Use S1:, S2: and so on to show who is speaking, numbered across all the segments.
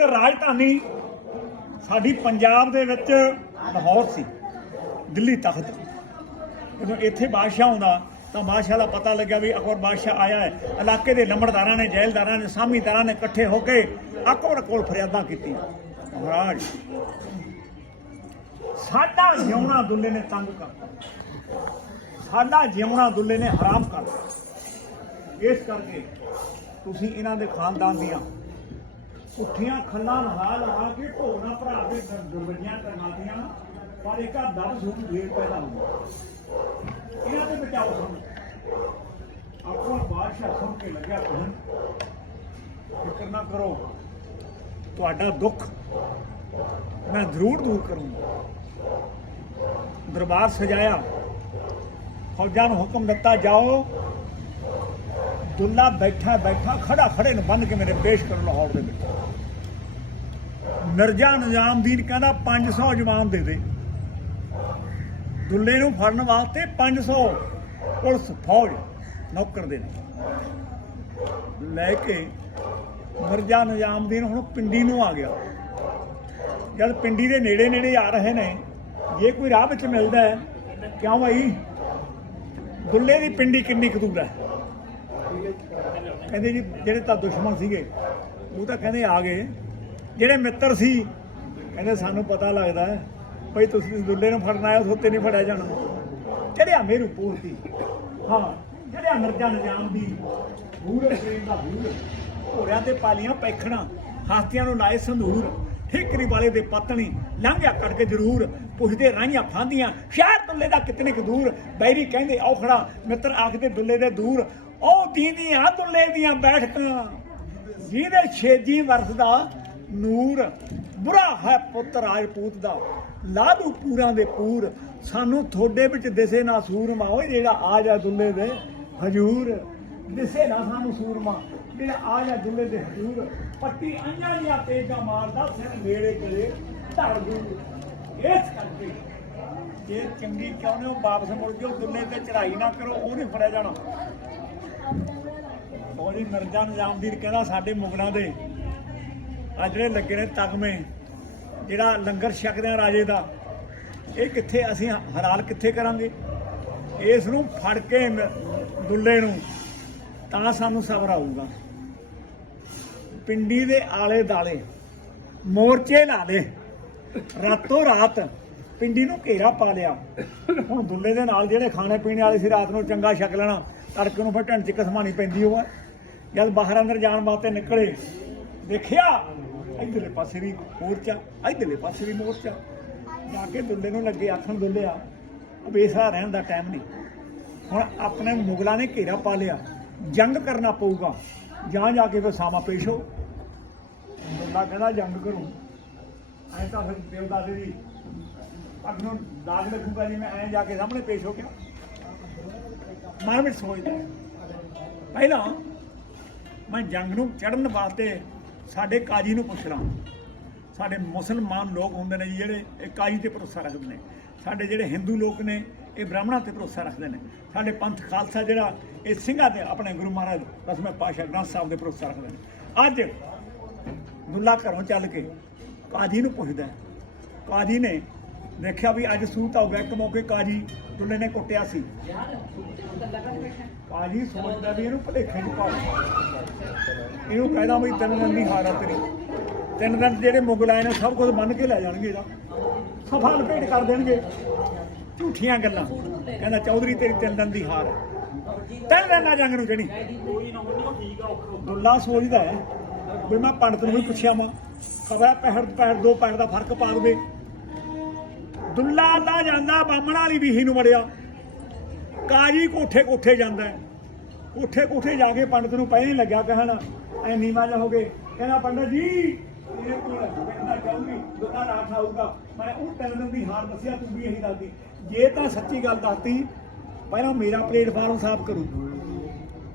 S1: ਤਾਂ ਰਾਜਧਾਨੀ ਸਾਡੀ ਪੰਜਾਬ ਦੇ ਵਿੱਚ ਲਾਹੌਰ ਸੀ, ਦਿੱਲੀ ਤਖਤ। ਜਦੋਂ ਇੱਥੇ ਬਾਦਸ਼ਾਹ ਆਉਂਦਾ, ਤਾਂ ਬਾਦਸ਼ਾਹ ਦਾ ਪਤਾ ਲੱਗਿਆ ਵੀ ਅਕਬਰ ਬਾਦਸ਼ਾਹ ਆਇਆ ਹੈ। ਇਲਾਕੇ ਦੇ ਲੰਬੜਦਾਰਾਂ ਨੇ, ਜੈਲਦਾਰਾਂ ਨੇ, ਸਾਮੀਦਾਰਾਂ ਨੇ ਇਕੱਠੇ ਹੋ ਕੇ ਅਕਬਰ ਕੋਲ ਫਰਿਆਦਾਂ ਕੀਤੀਆਂ। ਮਹਾਰਾਜ, ਸਾਡਾ ਜਿਉਣਾ ਦੁੱਲੇ ਨੇ ਤੰਗ ਕਰਤਾ। ਸਾਡਾ ਜਿਉਣਾ ਦੁੱਲੇ ਨੇ ਹਰਾਮ ਕਰਤਾ। ਇਸ ਕਰਕੇ ਤੁਸੀਂ ਇਹਨਾਂ ਦੇ ਖਾਨਦਾਨ ਦੀਆਂ ਉੱਠੀਆਂ ਖੱਲਾਂ ਨਹਾ ਲਹਾ ਕੇ ਢੋਣਾ ਭਰਾ ਦੇ ਦੁਰਬਈਆਂ ਕਰਨਾਤੀਆਂ ਪਰ ਇੱਕ ਆ ਦਰ ਸੁਣ ਫੇਰ ਪੈਦਾ ਹੁੰਦਾ ਇਹਨਾਂ ਤੇ ਬਚਾਓ ਸੁਣ ਆਪਣਾ ਬਾਦਸ਼ਾਹ ਸੁਣ ਕੇ ਲੱਗਿਆ ਕਹਿਣ ਫਿਕਰ ਨਾ ਕਰੋ, ਤੁਹਾਡਾ ਦੁੱਖ ਮੈਂ ਜ਼ਰੂਰ ਦੂਰ ਕਰੂੰਗਾ। ਦਰਬਾਰ ਸਜਾਇਆ। ਫੌਜਾਂ ਨੂੰ ਹੁਕਮ ਦਿੱਤਾ, ਜਾਓ। ਦੁੱਲਾ ਬੈਠਾ ਬੈਠਾ ਖੜਾ ਖੜੇ ਨੂੰ ਬੰਨ ਕੇ ਮੇਰੇ ਪੇਸ਼ ਕਰੋ ਲਾਹੌਰ ਦੇ ਵਿੱਚ। ਮਿਰਜ਼ਾ ਨਿਜ਼ਾਮਦੀਨ ਕਹਿੰਦਾ 500 ਜਵਾਨ ਦੇ ਦੇ। ਦੁੱਲੇ ਨੂੰ ਫੜਨ ਵਾਸਤੇ 500 ਪੁਲਿਸ ਫੌਜ ਨੌਕਰ ਦੇ ਲੈ ਕੇ ਮਿਰਜ਼ਾ ਨਿਜ਼ਾਮਦੀਨ ਹੁਣ ਪਿੰਡੀ ਨੂੰ ਆ ਗਿਆ। ਜਦ ਪਿੰਡੀ ਦੇ ਨੇੜੇ ਨੇੜੇ ਆ ਰਹੇ ਨੇ, ਜੇ ਕੋਈ ਰਾਹ ਵਿੱਚ ਮਿਲਦਾ ਹੈ, ਕਿਉਂ ਭਾਈ ਦੁੱਲੇ ਦੀ ਪਿੰਡੀ ਕਿੰਨੀ ਕੁ ਦੂਰ ਹੈ? ਕਹਿੰਦੇ ਜੀ, ਜਿਹੜੇ ਤਾਂ ਦੁਸ਼ਮਣ ਸੀਗੇ, ਉਹ ਤਾਂ ਕਹਿੰਦੇ ਆ ਗਏ। ਜਿਹੜੇ ਮਿੱਤਰ ਸੀ, ਕਹਿੰਦੇ ਸਾਨੂੰ ਪਤਾ ਲੱਗਦਾ ਹੈ, ਭਈ ਤੁਸੀਂ ਦੁੱਲੇ ਨੂੰ ਫੜਨਾ ਆਇਆ ਉੱਥੇ ਨਹੀਂ ਫੜਿਆ ਜਾਣਾ। ਚੜਿਆ ਮੇਰੂ ਪੂਰਤੀ ਹਾਂ ਚੜਿਆ ਮਿਰਜ਼ਾ ਨਿਜ਼ਾਮ ਦੀ ਬੂਰੇ ਟ੍ਰੇਨ ਦਾ ਬੂਰ ਘੋੜਿਆਂ ਤੇ ਪਾਲੀਆਂ ਪੈਖਣਾ ਹਾਥੀਆਂ ਨੂੰ ਲਾਏ ਸੰਧੂਰ, ਠੇਕਰੀ ਵਾਲੇ ਦੇ ਪਤਣੀ ਲੰਘਿਆ ਕੱਢ ਜ਼ਰੂਰ ਪੁੱਛਦੇ ਰਾਈਆਂ ਫਾਂਦੀਆਂ, ਸ਼ਹਿਰ ਦੁੱਲੇ ਦਾ ਕਿਤਨੇ ਕੁ ਦੂਰ, ਬੈਰੀ ਕਹਿੰਦੇ ਔਖੜਾ, ਮਿੱਤਰ ਆਖਦੇ ਦੁੱਲੇ ਦੇ ਦੂਰ ਉਹ ਦੀਦੀਆਂ ਦੁੱਲੇ ਦੀਆਂ ਬੈਠਕਾਂ, ਜਿਹਦੇ ਛੇਜੀ ਵਰਸਦਾ ਨੂਰ, ਬੁਰਾ ਹੈ ਪੁੱਤ ਰਾਜਪੂਤ ਦਾ। ਲਾਦੂ ਪੂਰਾਂ ਦੇ ਪੂਰ, ਸਾਨੂੰ ਥੋੜੇ ਵਿੱਚ ਦਿਸੇ ਨਾ ਸੂਰਮਾ। ਓਏ ਜਿਹੜਾ ਆ ਜਾ ਦੁੱਲੇ ਦੇ ਹਜੂਰ, ਦਿਸੇ ਨਾ ਸਾਨੂੰ ਸੂਰਮਾ। ਜਿਹੜਾ ਆ ਜਾ ਦੁੱਲੇ ਦੇ ਹਜੂਰ, ਪੱਟੀ ਅੰਨਾਂ ਦੀਆਂ ਤੇਜਾਂ ਮਾਰਦਾ, ਸਿਰ ਨੇੜੇ ਕੋਲੇ ਧੜ ਦੂਰ। ਇਸ ਕਰਕੇ ਜੇ ਚੰਗੀ ਚਾਹੁੰਦੇ ਹੋ, ਵਾਪਸ ਮੁੜ ਜਾਓ, ਦੁੱਲੇ ਤੇ ਚੜਾਈ ਨਾ ਕਰੋ, ਉਹ ਨਹੀਂ ਫੜਿਆ ਜਾਣਾ। ਉਹਦੀ ਮਿਰਜ਼ਾ ਨਿਜ਼ਾਮਦੀਨ ਕਹਿੰਦਾ ਸਾਡੇ ਮੁਗਲਾਂ ਦੇ। ਆ ਜਿਹੜੇ ਲੱਗੇ ਨੇ ਤਗਮੇ, ਜਿਹੜਾ ਲੰਗਰ ਛਕਦੇ ਆ ਰਾਜੇ ਦਾ, ਇਹ ਕਿੱਥੇ ਅਸੀਂ ਹਰਾਲ ਕਿੱਥੇ ਕਰਾਂਗੇ? ਇਸ ਨੂੰ ਫੜ ਕੇ ਦੁੱਲੇ ਨੂੰ, ਤਾਂ ਸਾਨੂੰ ਸਬਰ ਆਊਗਾ। ਪਿੰਡੀ ਦੇ ਆਲੇ ਦਾਲੇ ਮੋਰਚੇ ਲਾ ਲੇ ਰਾਤੋਂ ਰਾਤ ਪਿੰਡੀ ਨੂੰ ਘੇਰਾ ਪਾ ਲਿਆ। ਹੁਣ ਦੁੱਲੇ ਦੇ ਨਾਲ ਜਿਹੜੇ ਖਾਣੇ ਪੀਣੇ ਵਾਲੇ ਸੀ, ਰਾਤ ਨੂੰ ਚੰਗਾ ਛਕ ਲੈਣਾ, ਤੜਕੇ ਨੂੰ ਫਿਰ ਢੰਡ ਚ ਕਸਮਾਣੀ ਪੈਂਦੀ ਹੋਆ ਜਦ ਬਾਹਰ ਅੰਦਰ ਜਾਣ ਵਾਸਤੇ ਨਿਕਲੇ, ਦੇਖਿਆ, ਇਧਰਲੇ ਪਾਸੇ ਵੀ ਮੋਰਚਾ, ਇਧਰਲੇ ਪਾਸੇ ਵੀ ਮੋਰਚਾ। ਜਾ ਕੇ ਦੁੱਲੇ ਨੂੰ ਲੱਗੇ, ਆਖਣ ਦੁੱਲਿਆ ਬੇਸਾ ਰਹਿਣ ਦਾ ਟਾਈਮ ਨਹੀਂ। ਹੁਣ ਆਪਣੇ ਮੁਗਲਾਂ ਨੇ ਘੇਰਾ ਪਾ ਲਿਆ। ਜੰਗ ਕਰਨਾ ਪਊਗਾ। ਜਾਂ ਜਾ ਕੇ ਫਿਰ ਸਾਮਾ ਪੇਸ਼ ਹੋ। ਦੁੱਲਾ ਕਹਿੰਦਾ, ਜੰਗ ਕਰੂੰ। ਐਂ ਤਾਂ ਫਿਰ ਪਿਓ ਦਾਦੇ ਦੀ ਅੱਗ ਨੂੰ ਦਾਗ ਲੱਗੂਗਾ ਜੀ ਮੈਂ ਐਂ ਜਾ ਕੇ ਸਾਹਮਣੇ ਪੇਸ਼ ਹੋ ਗਿਆ। ਮਨ ਵਿੱਚ ਸੋਚਦਾ। ਪਹਿਲਾਂ ਮੈਂ ਜੰਗ ਨੂੰ ਚੜਨ ਵਾਸਤੇ ਸਾਡੇ ਕਾਜੀ ਨੂੰ ਪੁੱਛਣਾ ਸਾਡੇ ਮੁਸਲਮਾਨ ਲੋਕ ਹੁੰਦੇ ਨੇ ਜੀ ਜਿਹੜੇ, ਇਹ ਕਾਜੀ ਤੇ ਭਰੋਸਾ ਰੱਖਦੇ ਨੇ। ਸਾਡੇ ਜਿਹੜੇ ਹਿੰਦੂ ਲੋਕ ਨੇ, ਇਹ ਬ੍ਰਾਹਮਣਾਂ ਤੇ ਭਰੋਸਾ ਰੱਖਦੇ ਨੇ। ਸਾਡੇ ਪੰਥ ਖਾਲਸਾ ਜਿਹੜਾ, ਇਹ ਸਿੰਘਾਂ ਤੇ ਆਪਣੇ ਗੁਰੂ ਮਹਾਰਾਜ ਦਸਵੇਂ ਪਾਤਸ਼ਾਹ ਗ੍ਰੰਥ ਸਾਹਿਬ ਦੇ ਭਰੋਸਾ ਰੱਖਦੇ ਨੇ। ਅੱਜ ਦੁੱਲਾ ਘਰੋਂ ਚੱਲ ਕੇ ਕਾਜੀ ਨੂੰ ਪੁੱਛਦਾ ਕਾਜੀ ਨੇ ਦੇਖਿਆ ਵੀ ਅੱਜ ਸੂਤ ਹੋ ਗਿਆ ਇੱਕ ਮੌਕੇ ਕਾਜੀ ਦੁੱਲੇ ਨੇ ਕੁੱਟਿਆ ਸੀ। ਕਾਜੀ ਸੋਚਦਾ ਵੀ ਇਹਨੂੰ ਭਲੇਖੇ ਚ ਪਾ ਇਹਨੂੰ ਕਹਿੰਦਾ ਵੀ ਤਿੰਨ ਦਿਨ ਦੀ ਹਾਰ ਤੇਰੀ ਤਿੰਨ ਦਿਨ ਜਿਹੜੇ ਮੁਗਲ ਆਏ ਨੇ, ਸਭ ਕੁਝ ਬੰਨ ਕੇ ਲੈ ਜਾਣਗੇ ਇਹਦਾ। ਸਫਾ ਲਪੇਟ ਕਰ ਦੇਣਗੇ। ਝੂਠੀਆਂ ਗੱਲਾਂ। ਕਹਿੰਦਾ, ਚੌਧਰੀ, ਤੇਰੀ ਤਿੰਨ ਦਿਨ ਦੀ ਹਾਰ ਤਿੰਨ ਦਿਨ ਨਾ ਜੰਗ ਨੂੰ ਜਣੀ ਦੁੱਲਾ ਸੋਚਦਾ ਵੀ ਮੈਂ ਪੰਡਤ ਨੂੰ ਵੀ ਪੁੱਛਿਆ ਵਾਂ। ਖਬਰ ਪਹਿਰ ਪਹਿਰ ਦੋ ਪੈਰ ਦਾ ਫ਼ਰਕ ਪਾ ਦਵੇ। ਦੁੱਲਾ ਦਾ ਜਾਂਦਾ, ਬਾਹਮਣ ਵਾਲੀ ਵੀਹੀ ਨੂੰ ਵੜਿਆ। ਕਾਜੀ ਕੋਠੇ ਕੋਠੇ ਜਾਂਦਾ ਕੋਠੇ ਕੋਠੇ ਜਾ ਕੇ ਪੰਡਤ ਨੂੰ ਪਹਿਲਾਂ ਲੱਗਿਆ ਕਹਿਣ ਐ ਨੀਵਾ ਜਾ ਹੋ ਗਏ। ਕਹਿੰਦਾ, ਪੰਡਤ ਜੀ ਇਹ ਕੋਲ ਕਹਿੰਦਾ, ਜਾਊਗੀ, ਦੁੱਲਾ ਰਾਠ ਆਊਗਾ ਮੈਂ ਉਹ ਤਿੰਨ ਦਿਨ ਦੀ ਹਾਰ ਦੱਸਿਆ, ਤੂੰ ਵੀ ਇਹੀ ਦੱਸਦੀ। ਜੇ ਤਾਂ ਸੱਚੀ ਗੱਲ ਦੱਸਤੀ, ਪਹਿਲਾਂ ਮੇਰਾ ਪਲੇਟਫਾਰਮ ਸਾਫ਼ ਕਰੂ।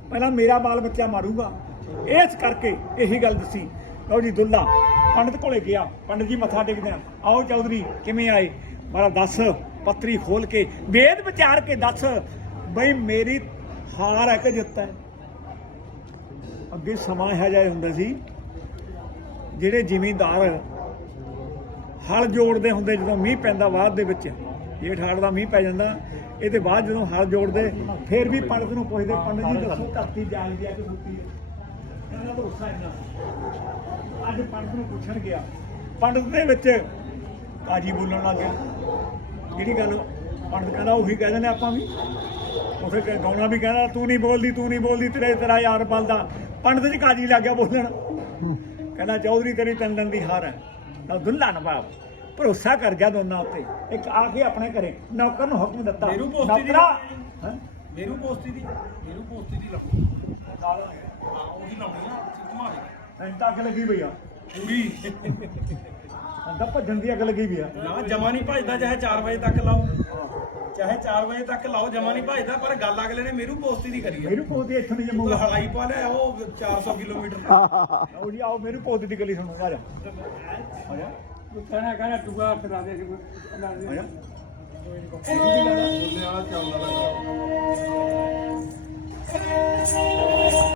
S1: ਪਹਿਲਾਂ ਮੇਰਾ ਬਾਲ ਬੱਚਾ ਮਾਰੂਗਾ। ਇਸ ਕਰਕੇ ਇਹੀ ਗੱਲ ਦੱਸੀ। ਲਓ ਜੀ, ਦੁੱਲਾ। ਪੰਡਤ ਕੋਲੇ ਗਿਆ। ਪੰਡਤ ਜੀ ਮੱਥਾ ਟੇਕਦੇ ਆ। ਆਓ ਚੌਧਰੀ, ਕਿਵੇਂ ਆਏ? ਮਾਰਾ ਦੱਸ, ਪੱਤਰੀ ਖੋਲ ਕੇ, ਵੇਦ ਵਿਚਾਰ ਕੇ ਦੱਸ, ਬਈ ਮੇਰੀ ਹਾਰ ਹੈ ਕਿ ਜਿੱਤ ਹੈ? ਅੱਗੇ ਸਮਾਂ ਇਹੋ ਜਿਹਾ ਹੁੰਦਾ ਸੀ, ਜਿਹੜੇ ਜ਼ਿਮੀਂਦਾਰ ਹਲ ਜੋੜਦੇ ਹੁੰਦੇ ਜਦੋਂ ਮੀਂਹ ਪੈਂਦਾ ਬਾਅਦ ਦੇ ਵਿੱਚ, ਜੇਠ ਹਾੜ ਦਾ ਮੀਂਹ ਪੈ ਜਾਂਦਾ, ਇਹਦੇ ਬਾਅਦ ਜਦੋਂ ਹਲ ਜੋੜਦੇ, ਫਿਰ ਵੀ ਪੰਡਤ ਨੂੰ ਪੁੱਛਦੇ, ਪੰਡਤ ਜੀ ਦੱਸੋ ਧਰਤੀ ਜਾਗਦੀ ਆ ਕਿ ਸੁੱਤੀ ਹੈ? ਇਹਨਾਂ ਦਾ ਭਰੋਸਾ ਇੰਨਾ ਅੱਜ ਪੰਡਤ ਨੂੰ ਪੁੱਛਣ ਗਿਆ, ਪੰਡਤ ਦੇ ਵਿੱਚ ਕਾਜੀ ਬੋਲਣ ਲੱਗ ਗਿਆ ਜਿਹੜੀ ਗੱਲ ਪੰਡਤ ਕਹਿੰਦਾ ਉਹੀ ਕਹਿ ਦਿੰਦੇ ਆਪਾਂ ਵੀ। ਉਥੇ ਗਾਉਣਾ ਵੀ ਕਹਿੰਦਾ ਤੂੰ ਨਹੀਂ ਬੋਲਦੀ ਤੂੰ ਨਹੀਂ ਬੋਲਦੀ ਤੇਰੇ ਤੇਰਾ ਯਾਰ ਬਲਦਾ। ਪੰਡਤ ਜੀ ਕਾਜੀ ਲੱਗ ਗਿਆ ਬੋਲਣ। ਕਹਿੰਦਾ ਚੌਧਰੀ ਤੇਰੀ ਤੰਦਨ ਦੀ ਹਾਰ ਹੈ। ਨਾ ਦੁੱਲਾ ਨਵਾਬ ਭਰੋਸਾ ਕਰ ਗਿਆ ਦੋਨਾਂ ਉੱਤੇ। ਇੱਕ ਆ ਕੇ ਆਪਣੇ ਘਰੇ ਨੌਕਰ ਨੂੰ ਹੁਕਮ ਦਿੱਤਾ।
S2: ਮੇਰੂ ਪੋਸਤੀ ਦੀ-? ਮੇਰੂ ਪੋਸਤੀ ਦੀ ਮੇਰੂ ਪੋਸਤੀ ਦੀ ਲਾਉਣੀ ਹਾਂ ਉਹਦੀ ਲਾਉਣੀ ਆ ਘੁਮਾ ਦੇ
S1: ਐਂ ਤਾਂ ਅੱਗ ਲੱਗੀ ਪਈ ਆ।
S2: ਪੂਰੀ।
S1: ਅੱਗਾ ਭੱਜਣ ਦੀ ਅੱਗ ਲੱਗੀ ਵੀ ਆ।
S2: ਨਾ ਜਮਾ ਨਹੀਂ ਭਜਦਾ ਚਾਹੇ 4 ਵਜੇ ਤੱਕ ਲਾਓ। ਚਾਹੇ 4 ਵਜੇ ਤੱਕ ਲਾਓ ਜਮਾ ਨਹੀਂ ਭਜਦਾ ਪਰ ਗੱਲ ਅਗਲੇ ਨੇ ਮੇਰੂ ਪੋਸਤੀ ਦੀ ਕਰੀ
S1: ਮੇਰੂ ਪੋਤੀ ਇੱਥੇ ਨਹੀਂ ਜੰਮੂਗਾ
S2: ਹਲਾਈ ਪਾ ਲਿਆ ਉਹ 400 ਕਿਲੋਮੀਟਰ
S1: ਦਾ। ਜੀ ਆਓ ਮੇਰੂ ਪੋਤੀ ਦੀ ਗਲੀ ਸੁਣੋ ਆ ਜਾ।
S3: ਕਹਿਣਾ ਕਹਿਣਾ ਟੁਗਾ ਫਿਰਾ ਦੇ
S1: ਆ ਜਾ।